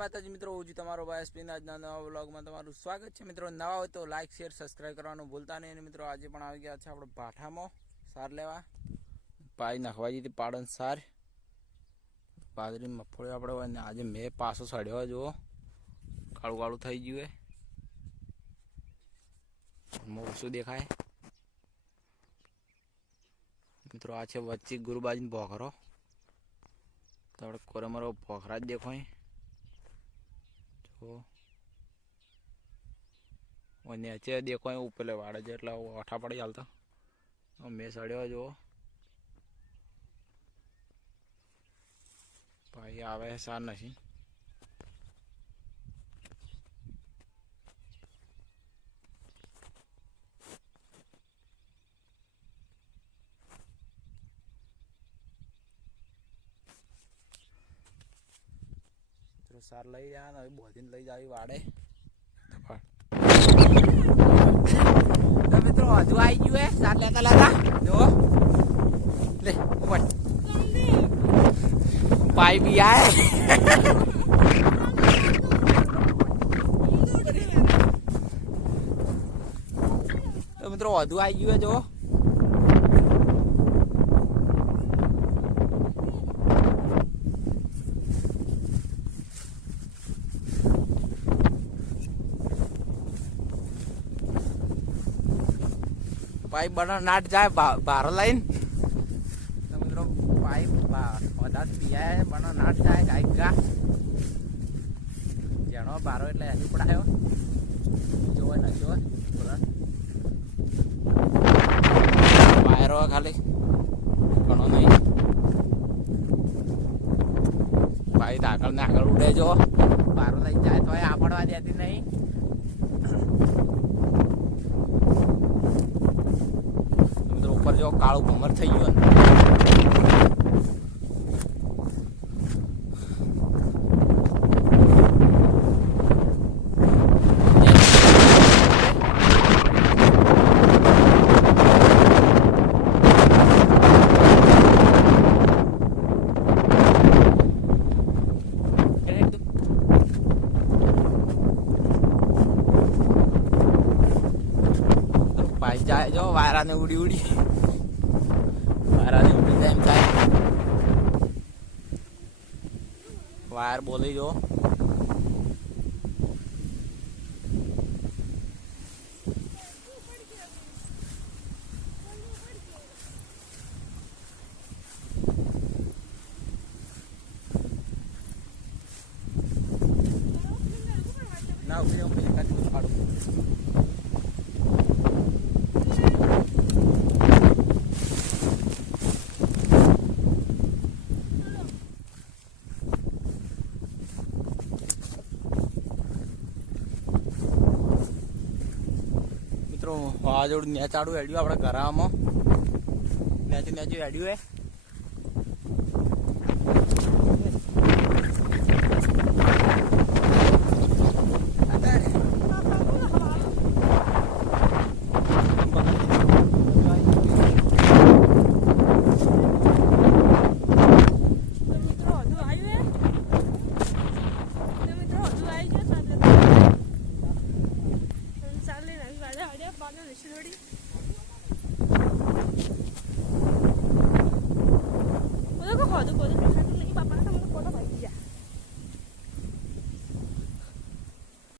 માતાજી મિત્રો, હું તમારો ભાઈ સ્પિન આજના નવા વ્લોગમાં તમારું સ્વાગત છે. મિત્રો નવા હોય તો લાઈક શેર સબસ્ક્રાઈબ કરવાનું ભૂલતા નહીં. અને મિત્રો આજે પણ આવી ગયા છે આપણે ભાઠામાં સાર લેવા. પાઈ નાખવા જતી પાડન સાર બાજરી મગફળી આપણે હોય ને આજે મેં પાછો સડ્યો જુઓ, કાળું કાળું થઈ ગયું. મોસું દેખાય મિત્રો. આ છે વચ્ચે ગુરુબાજીનો ભોખરો, તો આપણે કોરમરો ભોખરા જ દેખાય. નીચે દેખો ઉપર વાળે છે એટલે ઓઠા પડી ચાલતા. મેં સડ્યો જુઓ, ભાઈ આવે સાર નથી. સાર લઈ જાય ને બોધીને લઈ જાય વાડે. મિત્રો હજુ આવી ગયું સાર લેતા લેતા જો લે પાઈ બી આય. તો મિત્રો હજુ આવી ગયું જો. પાઇપ બના નાટ જાય બાર લાઈન. મિત્રો પાઇપ બધા પીયા બના નાટ જાય ગાય ગા જેનો બારો એટલે હજુ પડાયો જોવે ને જોવે વાયરો ખાલી ઘણો નહીં. પાઇપ આગળ ને આગળ ઉડે જો બારો લઈ જાય તો આ પડવા દેતી નહીં. ઉપર જો કાળું ભમર થઈ ગયું. પાઈ જાય જો વાયરાને ઉડી ઉડી વાયર બોલી જો. ના ઉભી ઉભી કાઢી પાડું. વાવાઝોડું નેચાડું હેડ્યું આપણે ઘરામાં નેચું નેચું હેડ્યું. Udah kok